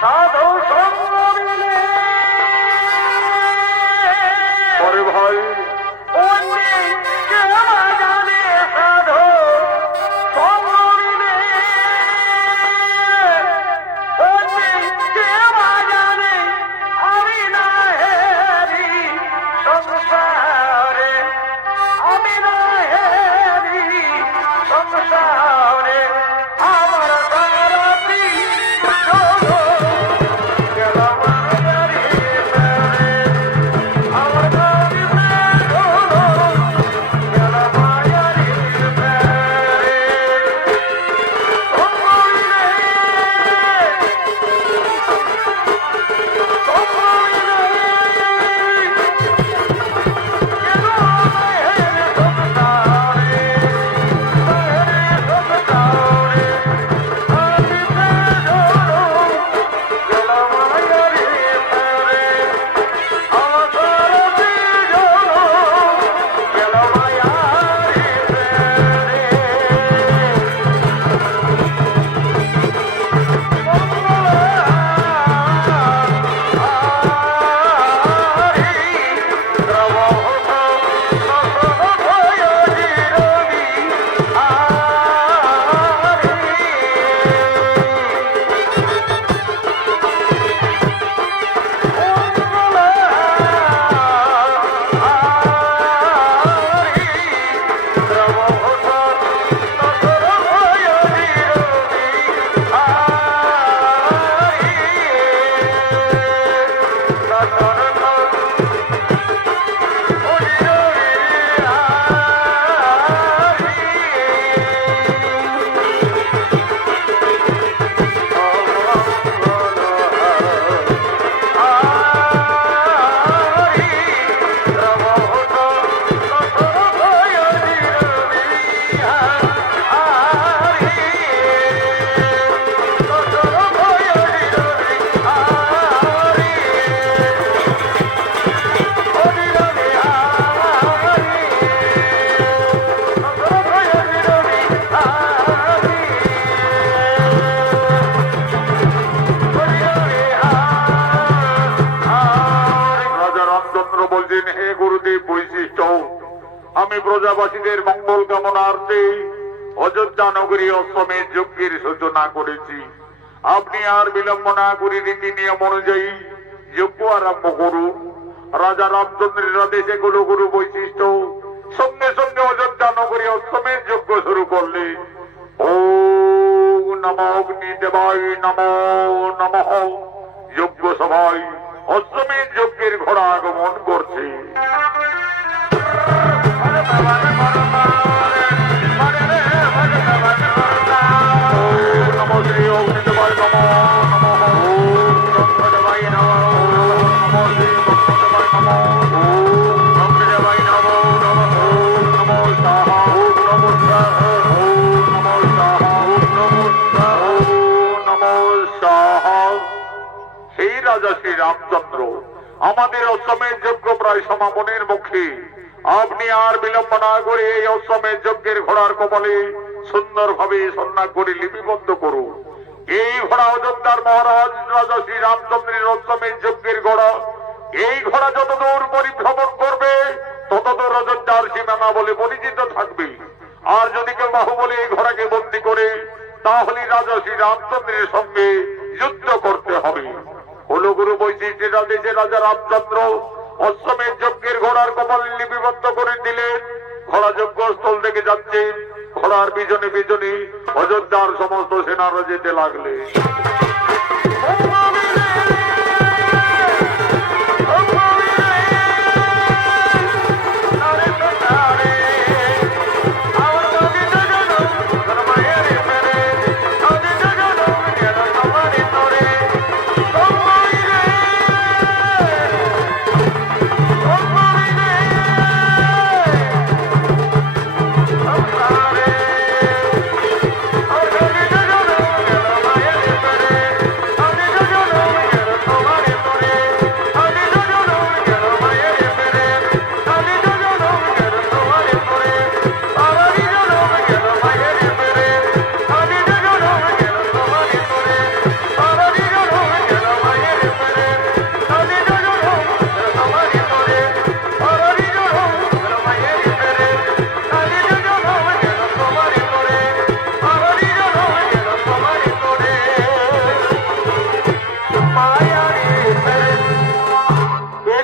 সাধু সঙ্গ মিলে পরে ভাই অনেক আমি প্রজাবাসীদের মঙ্গল কামনার্থে অযোধ্যা নগরী অষ্টমের যজ্ঞের সূচনা করেছি। আপনি আর বিলম্ব না করে রীতি নিয়ম অনুযায়ী যজ্ঞ আরম্ভ করুন। রাজা রামচন্দ্রের আদেশে গুরু গুরু বৈশিষ্ট্য, সঙ্গে সঙ্গে অযোধ্যা নগরী অষ্টমের যজ্ঞ শুরু করলে ও নম অগ্নি দেবায় নম নমঃ। যজ্ঞ সভায় অষ্টমীর যজ্ঞের ঘোড়া আগমন করছে। রাজা শ্রী রামচন্দ্র আমাদের অশ্বমের যজ্ঞ প্রায় সমাপনের মুখে আপনি আর বিলম্ব না করে এই অশ্বমের যজ্ঞের ঘোড়ার কপালে সুন্দরভাবে সন্না করে লিপিবদ্ধ করুন। এই ঘোড়া অযোধ্যার মহারাজ রাজা শ্রী রামচন্দ্রের অশ্বমের যজ্ঞের ঘোড়া। এই ঘোড়া যতদূর পরিভ্রমণ করবে, ততদূর অযোধ্যার সীমানা বলে পরিচিত থাকবে। আর যদি কেউ বাহুবলে এই ঘোড়াকে বন্দি করে, তাহলে রাজা শ্রী রামচন্দ্রের সঙ্গে যুদ্ধ করতে হবে। হলো গুরু বৈশিষ্ট্যের আদেশে রাজা রামচন্দ্র অষ্টমের যজ্ঞের ঘোড়ার কপাল লিপিবদ্ধ করে দিলেন ঘোড়া যজ্ঞ স্থল থেকে যাচ্ছে। ঘোড়ার পিছনে পিছনে অযোধ্যার সমস্ত সেনারা যেতে লাগলে।